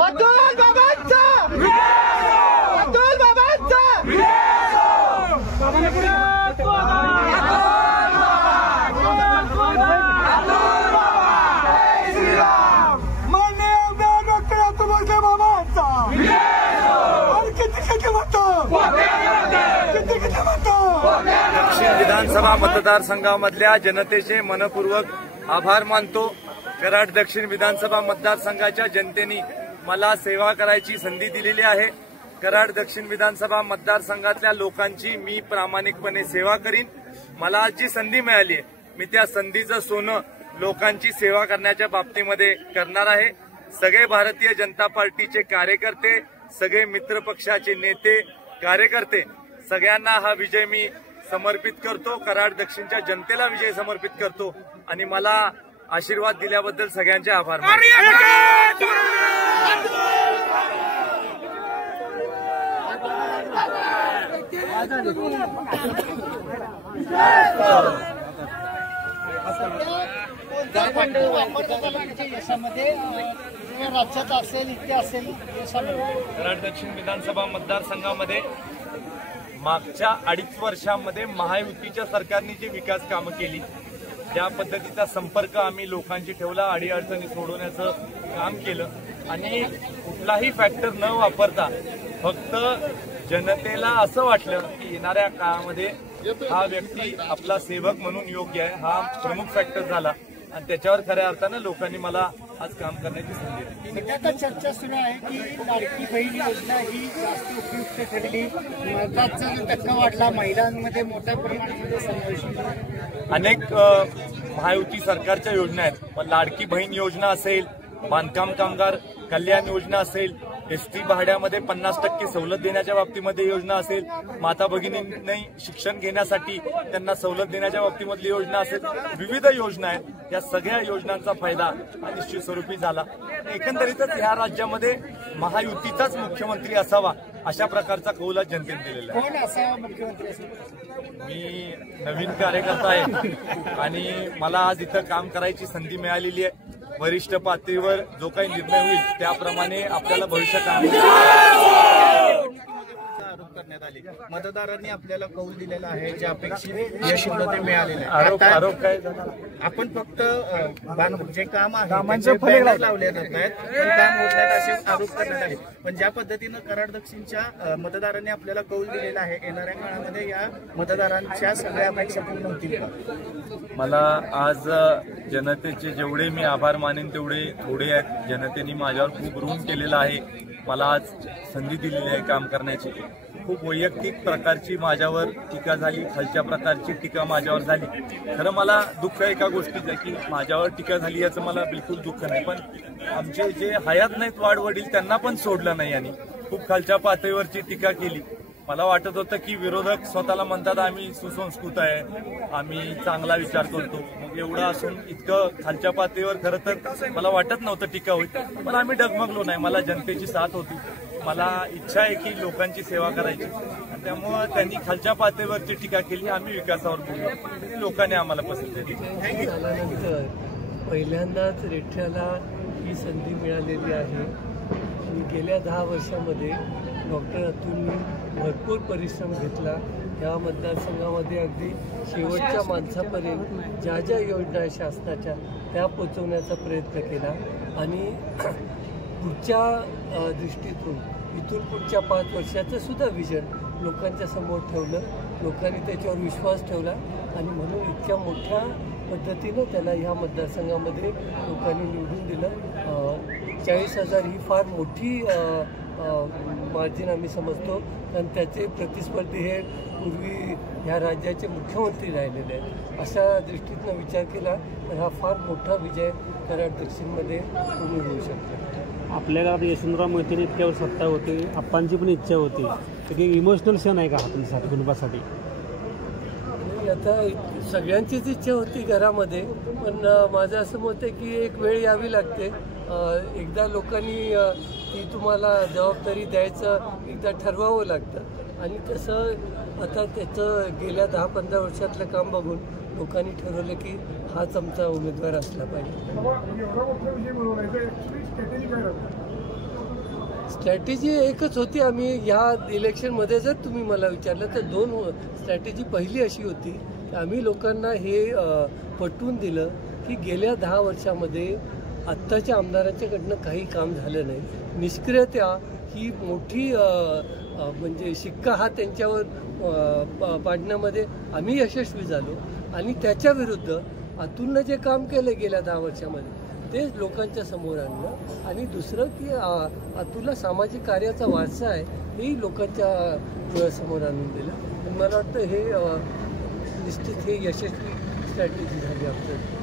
अतुल बाबांचा अतुल बाबांचा मान्य डॉक्टर अतुल बाबांचा दक्षिण विधानसभा मतदारसंघामधल्या जनतेचे मनपूर्वक आभार मानतो। कराड दक्षिण विधानसभा मतदारसंघाच्या जनतेने मला सेवा करायची संधी दिलेली आहे। कराड दक्षिण विधानसभा मतदारसंघातल्या लोकांची मी प्रामाणिकपणे सेवा करीन। मला आज जी संधी मिळाली आहे मी त्या संधीचं सोनं लोकांची सेवा करण्याच्या बाबतीमध्ये करणार आहे। सगळे भारतीय जनता पार्टीचे कार्यकर्ते, सगळे मित्र पक्षाचे नेते, कार्यकर्ते, सगळ्यांना हा विजय मी समर्पित करतो। कराड दक्षिणच्या जनतेला विजय समर्पित करतो आणि मला आशीर्वाद दिल्याबद्दल सगळ्यांचे आभार मानतो। राज्यात असेल इथे असेल कराड दक्षिण विधानसभा मतदारसंघामध्ये मागच्या 2.5 वर्षांमध्ये महायुतीच्या सरकारने जी विकास कामं केली, ज्या पद्धतीचा संपर्क आम्ही लोकांशी ठेवला, अडीअडचणी सोडवण्याचं काम केलं आणि कुठलाही फॅक्टर न वापरता फक्त जनतेला असं वाटलं की येणाऱ्या काळामध्ये हा व्यक्ती आपला सेवक म्हणून योग्य आहे, हा प्रमुख फॅक्टर झाला आणि त्याच्यावर खऱ्या अर्थानं लोकांनी मला आज काम करण्याची संधी दिली। सध्या तर चर्चा सुरू आहे की लाडकी बहीण योजना ही जास्त उपयुक्त ठरली, मताचा टक्का वाढला, महिलांमध्ये मोठ्या प्रमाणामध्ये समावेश। अनेक महायुती सरकारच्या योजना आहेत, पण लाडकी बहीण योजना असेल, बांधकाम कामगार कल्याण योजना असेल, एसटी भाड्यामध्ये 50% सवलत देण्याच्या बाबतीमध्ये योजना असेल, माता भगिनींनी शिक्षण घेण्यासाठी त्यांना सवलत देण्याच्या बाबतीमधली योजना असेल, विविध योजना आहेत। या सगळ्या योजनांचा फायदा निश्चित स्वरूपी झाला। एकंदरीतच या राज्यामध्ये महायुतीचाच मुख्यमंत्री असावा अशा प्रकारचा कौल आज जनतेने दिलेला आहे। कोण असावा मुख्यमंत्री? मी नवीन कार्यकर्ता आहे आणि मला आज इथं काम करायची संधी मिळालेली आहे। वरिष्ठ पातळीवर जो काही निर्णय होईल त्याप्रमाणे आपल्याला भविष्य काम आरोप करण्यात आले। मतदारांनी आपल्याला कौल दिलेला आहे, जे अपेक्षित यश ते मिळालेलं आरोप काय आपण फक्त जे काम आहे बॅनर लावले जात आहेत, पण काम होत नाहीत असे आरोप करण्यात आले। पण ज्या पद्धतीनं कराड दक्षिणच्या मतदारांनी आपल्याला कौल दिलेला आहे, येणाऱ्या काळामध्ये या मतदारांच्या सगळ्या अपेक्षा पूर्ण होतील का? मला आज जनतेचे जेवढे मी आभार मानेन तेवढे थोडे आहेत। जनतेने माझ्यावर खूप ऋण केलेलं आहे, मला आज संधी दिलेली आहे काम करण्याची। खूप वैयक्तिक प्रकारची माझ्यावर टीका झाली, खालच्या प्रकारची टीका माझ्यावर झाली। खरं मला दुःख एका गोष्टीचं की माझ्यावर टीका झाली याचं मला बिलकुल दुःख नाही, पण आमचे जे हयात नाहीत वाडवडील त्यांना पण सोडलं नाही आणि खूप खालच्या पातळीवरची टीका केली। मला वाटत होतं की विरोधक स्वतःला म्हणतात आम्ही सुसंस्कृत आहे, आम्ही चांगला विचार करतो, मग एवढं असून इतकं खालच्या पातळीवर खरं तर मला वाटत नव्हतं टीका होईल, पण आम्ही डगमगलो नाही। मला जनतेची साथ होती, मला इच्छा आहे की लोकांची सेवा करायची, त्यामुळं त्यांनी खालच्या पातळीवरची टीका केली, आम्ही विकासावर बोललो, लोकांनी आम्हाला पसंत केली। झाल्यानंतर पहिल्यांदाच रेठ्याला ही संधी मिळालेली आहे आणि गेल्या 10 वर्षामध्ये डॉक्टर अतुलनी भरपूर परिश्रम घेतला। या मतदारसंघामध्ये अगदी शेवटच्या माणसापर्यंत ज्या ज्या योजना आहेत शासनाच्या त्या पोचवण्याचा प्रयत्न केला आणि पुढच्या दृष्टीतून इथून पुढच्या 5 वर्षाचं सुद्धा विजन लोकांच्या समोर ठेवलं। लोकांनी त्याच्यावर विश्वास ठेवला आणि म्हणून इतक्या मोठ्या पद्धतीनं त्याला ह्या मतदारसंघामध्ये लोकांनी निवडून दिलं। 40,000 ही फार मोठी मार्जिन आम्ही समजतो, कारण त्याचे प्रतिस्पर्धी हे पूर्वी ह्या राज्याचे मुख्यमंत्री राहिलेले आहेत। अशा दृष्टीतनं विचार केला तर हा फार मोठा विजय कराड दक्षिणमध्ये तुम्ही होऊ शकतो। आपल्याला यशवंतराव मोहितेने इतक्यावर सत्ता होती, आप्पांची पण इच्छा होती, तर काही इमोशनल क्षण आहे का आपल्यासाठी कुटुंबासाठी? आता सगळ्यांचीच इच्छा होती घरामध्ये, पण माझं असं मत आहे की एक वेळ यावी लागते. एकदा लोकांनी ती तुम्हाला जबाबदारी द्यायचं एकदा ठरवावं लागतं आणि तसं आता त्याचं गेल्या 10-15 वर्षातलं काम बघून लोकांनी ठरवलं की हाच आमचा उमेदवार असला पाहिजे. स्ट्रॅटेजी एकच होती. आम्ही ह्या इलेक्शनमध्ये जर तुम्ही मला विचारलं तर 2 स्ट्रॅटेजी. पहिली अशी होती की आम्ही लोकांना हे पटवून दिलं की गेल्या 10 वर्षामध्ये आत्ताच्या आमदारांच्याकडनं काही काम झालं नाही. निष्क्रियता ही मोठी म्हणजे शिक्का हा त्यांच्यावर पाडण्यामध्ये आम्ही यशस्वी झालो आणि त्याच्या विरुद्ध अतुलनं जे काम केलं गेल्या 10 वर्षामध्ये ते लोकांच्या समोर आणलं. आणि दुसरं की अतुलला सामाजिक कार्याचा वारसा आहे हेही लोकांच्या डोळ्यासमोर आणून दिलं. मला वाटतं हे निश्चित हे यशस्वी स्ट्रॅटेजी झाली आमचं.